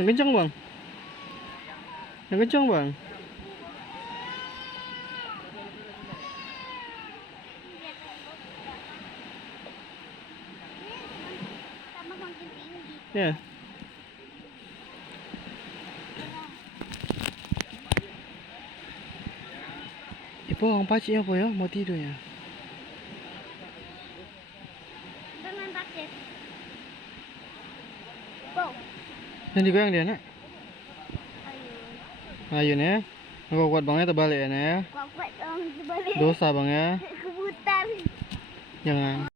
Yang kencang bang. Yang kencang bang. Tambah makin tinggi. Ya. Ipo orang pacik apa ya? Mau tidur ya? Dengan paket. Wow. Yang digoyang dia nak? Ayo. Ayun ya. Kuat bang ya terbalik ya nak ya. Kuat dong terbalik. Dosa bang ya. Kebutan. Jangan.